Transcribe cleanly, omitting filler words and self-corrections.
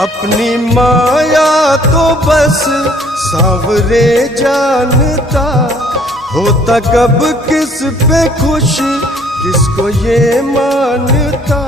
अपनी माया तो बस सांवरे जानता, होता कब किस पे खुश किसको ये मानता।